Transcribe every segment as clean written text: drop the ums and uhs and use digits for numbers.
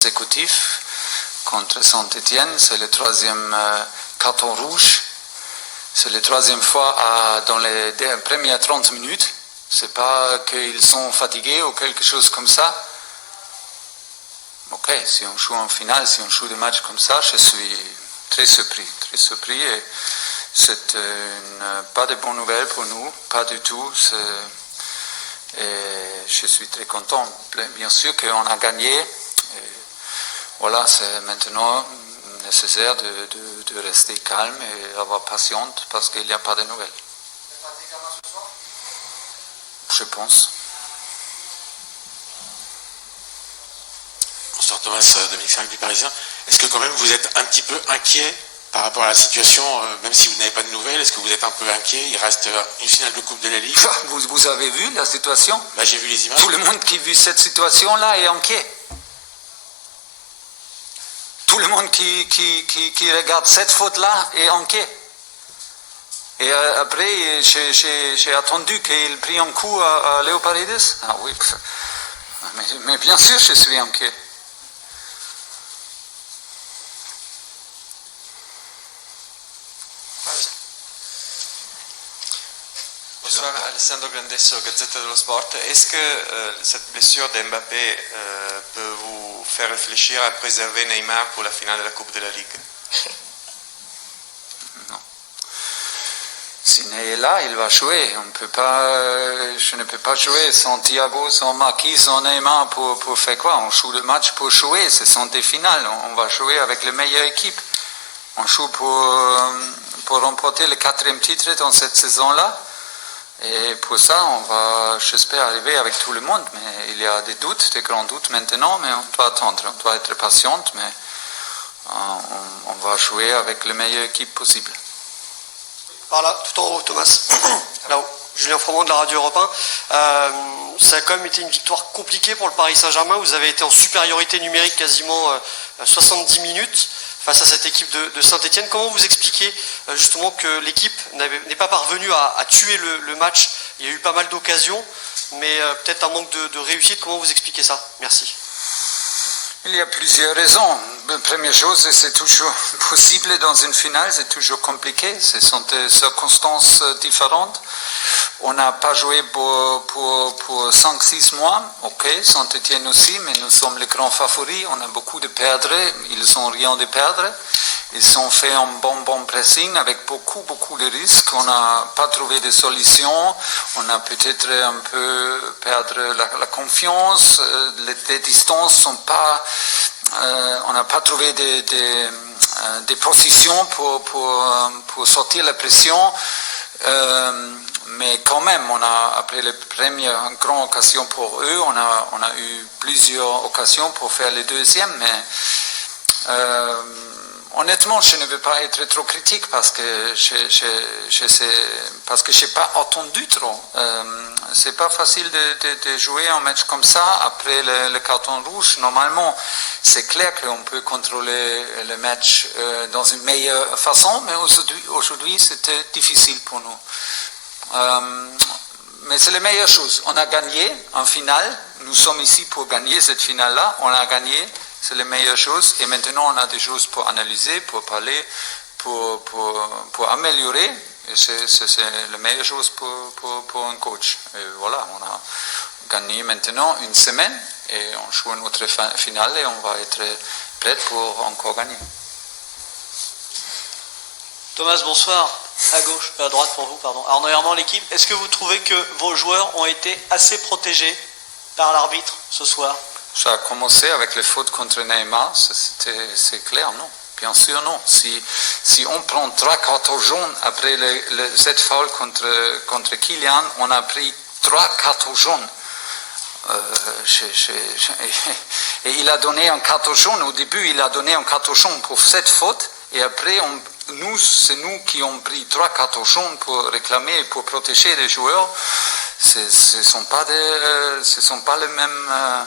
consécutif contre Saint-Étienne. C'est le troisième carton rouge. C'est la troisième fois dans les premières 30 minutes. C'est pas qu'ils sont fatigués ou quelque chose comme ça. Ok, si on joue en finale, si on joue des matchs comme ça, je suis très surpris et c'est pas de bonnes nouvelles pour nous, pas du tout. Et je suis très content. Bien sûr qu'on a gagné. Et voilà, c'est maintenant nécessaire de rester calme et avoir patience parce qu'il n'y a pas de nouvelles. Je pense. Bonsoir Thomas, Dominique Sark du Parisien. Est-ce que quand même vous êtes un petit peu inquiet par rapport à la situation, même si vous n'avez pas de nouvelles, est-ce que vous êtes un peu inquiet? Il reste une finale de Coupe de la Ligue. Vous avez vu la situation? J'ai vu les images. Tout le monde qui a vu cette situation-là est inquiet. Tout le monde qui regarde cette faute-là est inquiet. Et après, j'ai attendu qu'il prie un coup à Léo Paredes. Ah oui, mais bien sûr, je suis inquiet. Bonsoir, Alessandro Grandesso, Gazzetta dello Sport. Est-ce que cette blessure d'Mbappé peut vous faire réfléchir à préserver Neymar pour la finale de la Coupe de la Ligue? Non. Si Ney est là, il va jouer. Je ne peux pas jouer sans Thiago, sans Marquis, sans Neymar pour faire quoi? On joue le match pour jouer, ce sont des finales. On va jouer avec les meilleures équipes. On joue pour remporter le 4e titre dans cette saison-là. Et pour ça, on va, j'espère, arriver avec tout le monde. Mais il y a des doutes, des grands doutes maintenant, mais on doit attendre, on doit être patient, mais on va jouer avec la meilleure équipe possible. Par là, tout en haut, Thomas. Là-haut, Julien Froment de la Radio Europe 1. Ça a quand même été une victoire compliquée pour le Paris Saint-Germain. Vous avez été en supériorité numérique quasiment 70 minutes face à cette équipe de Saint-Étienne. Comment vous expliquez justement que l'équipe n'est pas parvenue à tuer le match? Il y a eu pas mal d'occasions, mais peut-être un manque de réussite. Comment vous expliquez ça? Merci. Il y a plusieurs raisons. La première chose, c'est toujours possible dans une finale, c'est toujours compliqué. Ce sont des circonstances différentes. On n'a pas joué pour 5-6 mois. Ok, Saint-Étienne aussi, mais nous sommes les grands favoris. On a beaucoup de perdre. Ils n'ont rien de perdre. Ils ont fait un bon pressing avec beaucoup de risques. On n'a pas trouvé de solution. On a peut-être un peu perdu la confiance. Les distances sont pas... on n'a pas trouvé des positions pour sortir la pression. Mais quand même, après les premières grandes occasions pour eux, on a eu plusieurs occasions pour faire les deuxièmes, mais honnêtement, je ne veux pas être trop critique parce que je n'ai pas attendu trop. C'est pas facile de jouer un match comme ça après le carton rouge. Normalement, c'est clair qu'on peut contrôler le match dans une meilleure façon, mais aujourd'hui c'était difficile pour nous. Mais c'est la meilleure chose. On a gagné en finale. Nous sommes ici pour gagner cette finale-là. On a gagné. C'est la meilleure chose. Et maintenant, on a des choses pour analyser, pour parler, pour améliorer. Et c'est la meilleure chose pour un coach. Et voilà, on a gagné maintenant une semaine. Et on joue notre finale et on va être prêt pour encore gagner. Thomas, bonsoir. À gauche, à droite pour vous, pardon. Arnaud Herman, l'équipe. Est-ce que vous trouvez que vos joueurs ont été assez protégés par l'arbitre ce soir? Ça a commencé avec les fautes contre Neymar, c'est clair, non? Bien sûr, non. Si on prend 3 cartons jaunes après cette foul contre Kylian, on a pris 3 cartons jaunes. Et il a donné un carton jaune. Au début, il a donné un carton jaune pour cette faute. Et après, c'est nous qui avons pris 3 cartons jaunes pour réclamer et pour protéger les joueurs. Ce ne sont pas les mêmes...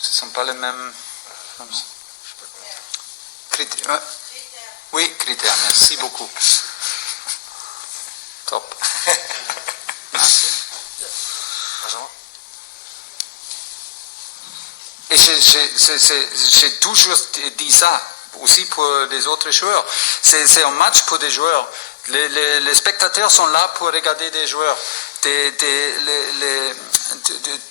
ce ne sont pas les mêmes critères. Oui, critères. Merci beaucoup. Top. Merci. Et j'ai toujours dit ça, aussi pour les autres joueurs. C'est un match pour des joueurs. Les spectateurs sont là pour regarder des joueurs.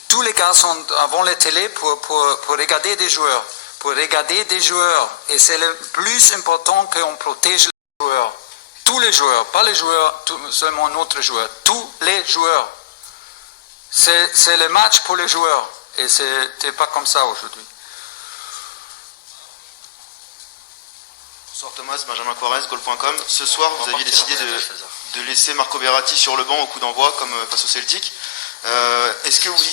Tous les gars sont avant les télé pour regarder des joueurs. Pour regarder des joueurs. Et c'est le plus important qu'on protège les joueurs. Tous les joueurs, pas les joueurs, seulement notre joueur. Tous les joueurs. C'est le match pour les joueurs. Et c'était pas comme ça aujourd'hui. Bonsoir Thomas, Benjamin Quarez, Goal.com. Ce soir, vous aviez décidé de laisser Marco Verratti sur le banc au coup d'envoi, comme face au Celtic. Est-ce que vous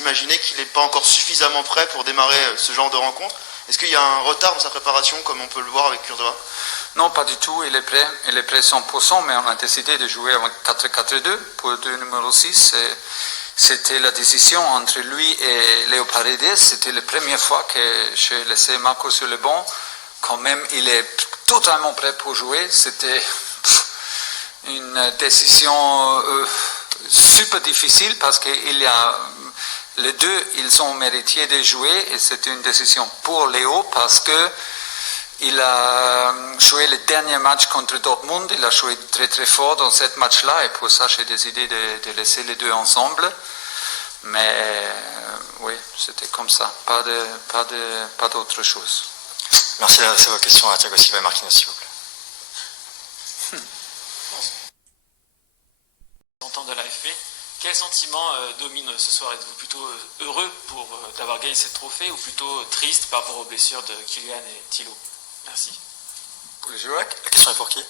imaginez qu'il n'est pas encore suffisamment prêt pour démarrer ce genre de rencontre? Est-ce qu'il y a un retard dans sa préparation, comme on peut le voir avec Kurzawa? Non, pas du tout, il est prêt 100%, mais on a décidé de jouer avec 4-4-2 pour le numéro 6. C'était la décision entre lui et Léo Paredes. C'était la première fois que j'ai laissé Marco sur le banc. Quand même, il est totalement prêt pour jouer. C'était une décision super difficile parce que les deux, ils ont mérité de jouer et c'était une décision pour Léo parce que il a joué le dernier match contre Dortmund, il a joué très très fort dans ce match-là et pour ça j'ai décidé de laisser les deux ensemble. Mais oui, c'était comme ça, pas d'autre chose. Merci d'adresser vos questions à Thiago Silva et Marquinhos, s'il vous plaît. De l'AFP. Quel sentiment domine ce soir? Êtes-vous plutôt heureux d'avoir gagné cette trophée ou plutôt triste par rapport aux blessures de Kylian et Thilo? Merci. Pour les joueurs? La question est pour qui?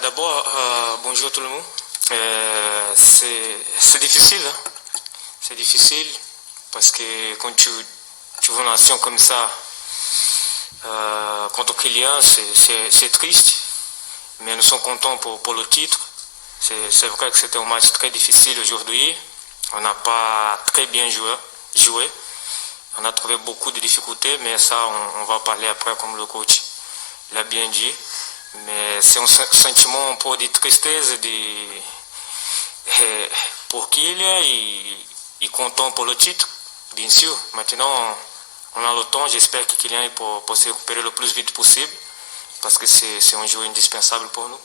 D'abord, bonjour tout le monde. C'est difficile. Hein? C'est difficile parce que quand tu vois une action comme ça contre Kylian, c'est triste. Mais nous sommes contents pour le titre. C'est vrai que c'était un match très difficile aujourd'hui. On n'a pas très bien joué. On a trouvé beaucoup de difficultés, mais ça, on va parler après comme le coach l'a bien dit. Mais c'est un sentiment un peu de tristesse pour Kylian et content pour le titre, bien sûr. Maintenant, on a le temps. J'espère que Kylian peut se récupérer le plus vite possible parce que c'est un joueur indispensable pour nous.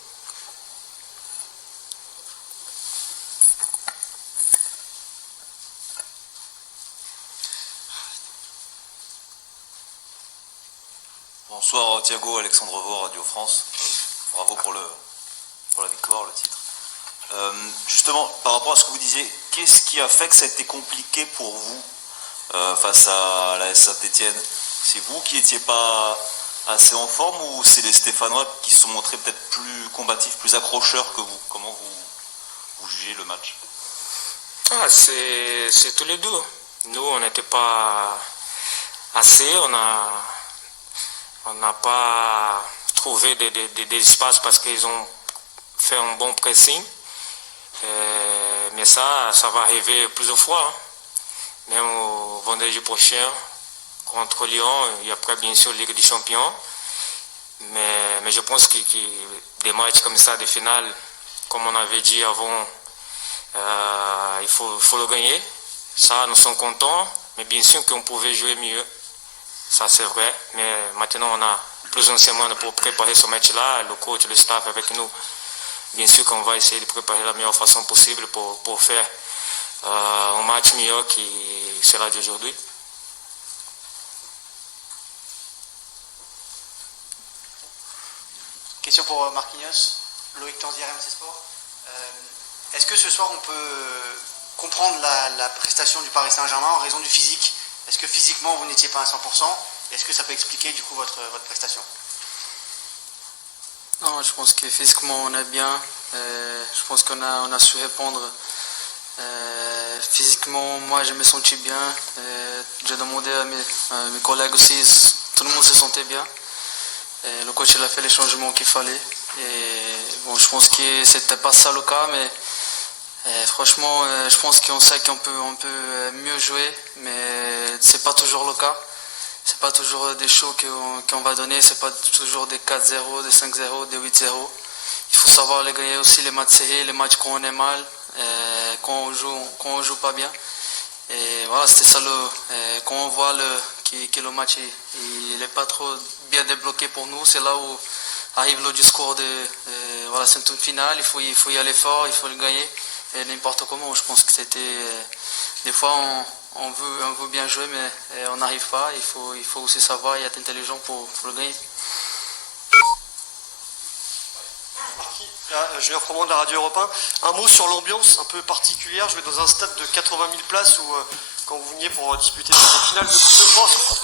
Bonsoir Thiago, Alexandre Vaux, Radio France. Bravo pour la victoire, le titre. Justement, par rapport à ce que vous disiez, qu'est-ce qui a fait que ça a été compliqué pour vous face à la Saint-Etienne? C'est vous qui n'étiez pas assez en forme ou c'est les Stéphanois qui se sont montrés peut-être plus combatifs, plus accrocheurs que vous? Comment vous jugez le match? C'est tous les deux. Nous, on n'était pas assez, on n'a pas trouvé des espaces parce qu'ils ont fait un bon pressing. Mais ça va arriver plusieurs fois. Hein. Même au vendredi prochain, contre Lyon, et après bien sûr Ligue des Champions. Mais je pense que des matchs comme ça, des finales, comme on avait dit avant, il faut le gagner. Ça, nous sommes contents, mais bien sûr qu'on pouvait jouer mieux. Ça, c'est vrai. Mais maintenant, on a plusieurs semaines pour préparer ce match-là. Le coach, le staff avec nous. Bien sûr qu'on va essayer de préparer de la meilleure façon possible pour faire un match meilleur qui sera d'aujourd'hui. Question pour Marquinhos, Loïc Tanzier, RMC Sport. Est-ce que ce soir on peut comprendre la prestation du Paris Saint-Germain en raison du physique? Est-ce que physiquement vous n'étiez pas à 100%? Est-ce que ça peut expliquer du coup votre prestation? Non, je pense que physiquement on est bien. Je pense qu'on a su répondre. Physiquement, moi je me sentais bien. J'ai demandé à mes collègues aussi, tout le monde se sentait bien. Le coach il a fait les changements qu'il fallait. Et bon, je pense que c'était pas ça le cas, mais franchement, je pense qu'on sait qu'on peut mieux jouer, mais c'est pas toujours le cas. C'est pas toujours des shows qu'on va donner, c'est pas toujours des 4-0, des 5-0, des 8-0. Il faut savoir les gagner aussi les matchs serrés, les matchs quand on est mal. quand on joue pas bien. Et voilà, c'était ça quand on voit que le match il est pas trop bien débloqué pour nous, c'est là où arrive le discours voilà, c'est une finale, il faut y aller fort, il faut le gagner, et n'importe comment. Je pense que c'était des fois on veut bien jouer, mais on n'arrive pas. Il faut aussi savoir et être intelligent pour le gagner. Julien Froment de la Radio Europe 1. Un mot sur l'ambiance un peu particulière. Je vais dans un stade de 80 000 places où, quand vous veniez pour disputer cette finale de Coupe de France,